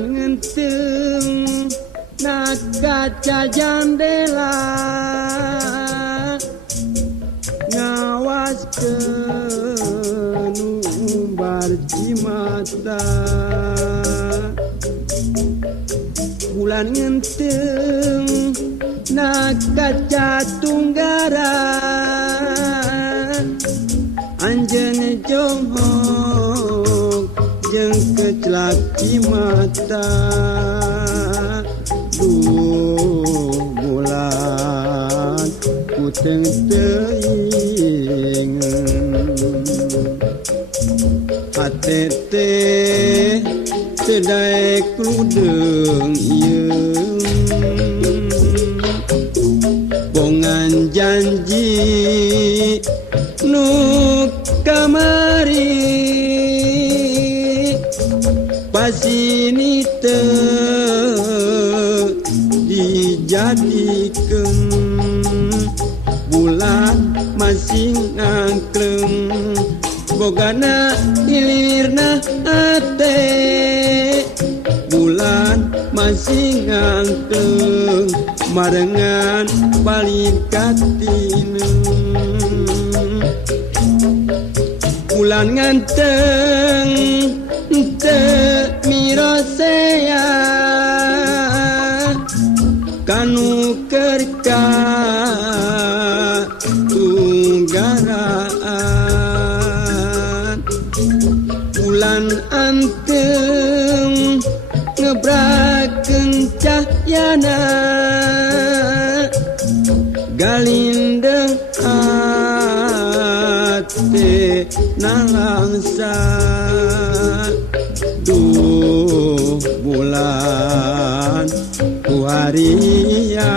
bulan ngenteng na kaca jandela ngawaskeun umbar cimata bulan ngenteng na kaca tunggara anjeun jonghok jeung kecelak cimata bulan puteng teuing hatete sedaya kludeung ieu bongan janji nu kamari pasini teu dijadikeun bulan masing ngangkleng bogana hilirna ate bulan masing ngangkleng marengan palingkatina bulan nganteng teu mirosea kanu keur tunggaraan bulan anteng ngebrakeun cahyana galindeng ate nalangsa bulan ku harian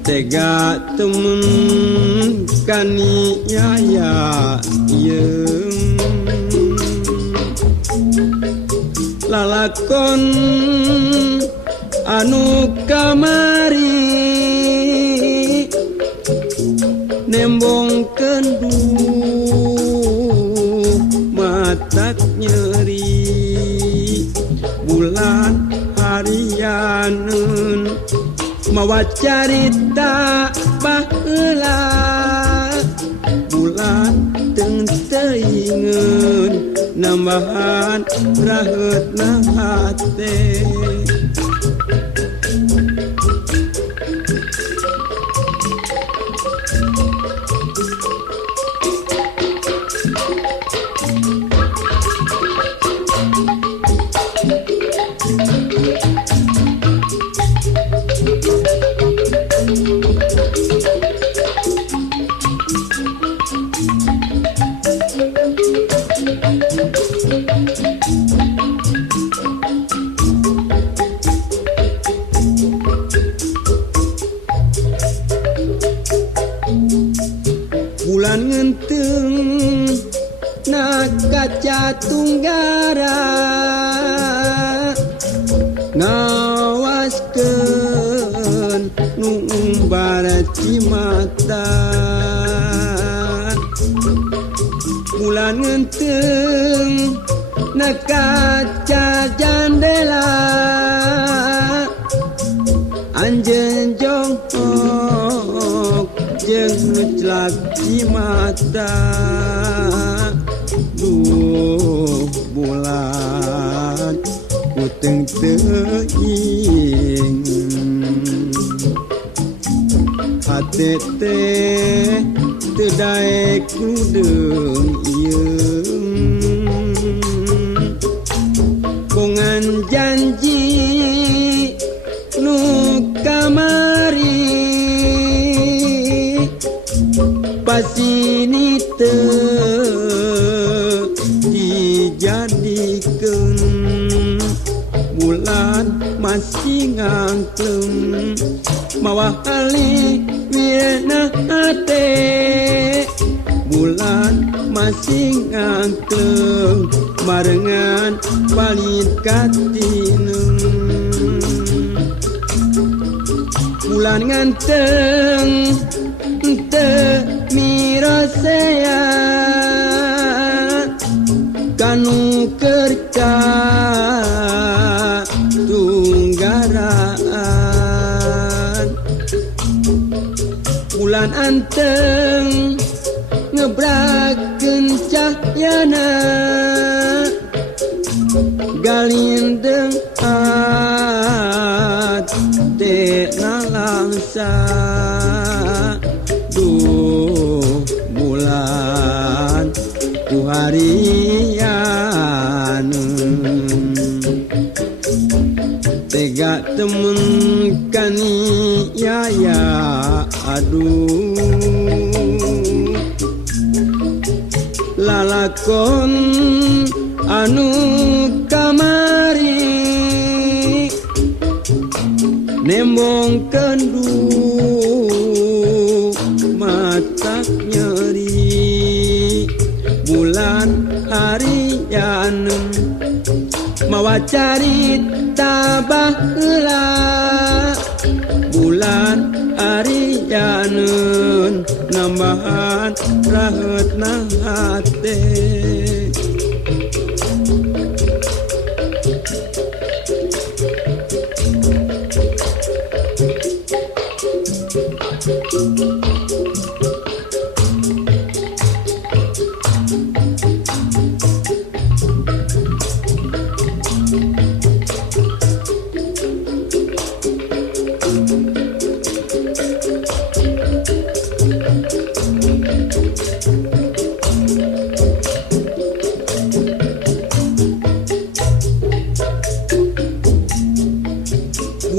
tega temen kaniaya yeung lalakon anu kamari nembongkeun matak nyeri bulan harianeun mawa carita baheula bulan teu teuingeun nambahan raheutna hate bulan ngenteng na kaca tunggara ngawaskeun nu umbar cimata bulan ngenteng na kaca jandela anjeun jonghok jeung ngecelak cimata bulan puteng teuing hatete teu daek kludeung ieu bongan janji nu kamari pasini teu dijadikeun bulan masing ngangkleng mawa halirna ate bulan masing ngangkleng barengan palingkatina bulan nganteng teu mirosea kanu bulan anteng ngebrakeun cahyana galindeng hate nalangsa duh bulan ku harian tega temen kaniaya aduh lalakon anu kamari nembongkeun mata nyeri bulan harian mawa carita baheula bulan harian nambahan rahatna hate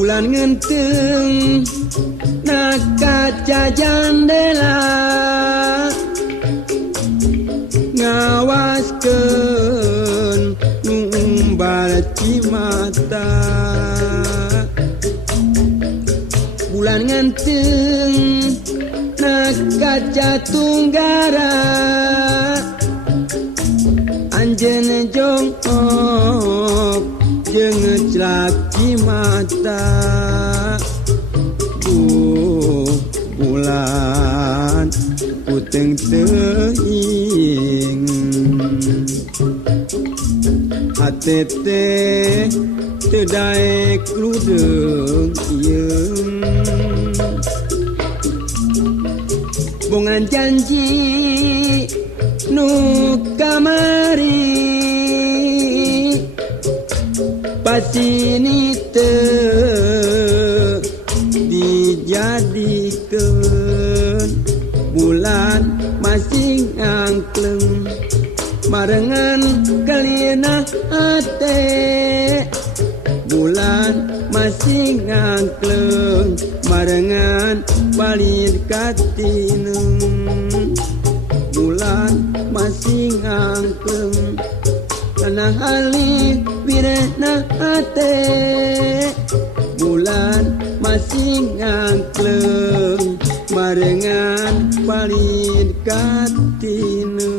bulan ngenteng na kaca jandela ngawaskeun numbal cimata bulan ngenteng na kaca tunggara anjeun jongkok jeung celaki mata bulan puteng teuing hate teh teu daek ludeung ieung bongan janji nu kamari pasini teu dijadikeun bulan masing angkleng marengan kalina hate bulan masing angkleng marengan balid katineng bulan masing angkleng kana halih wirena hate bulan masing angkleng marengan balid katineng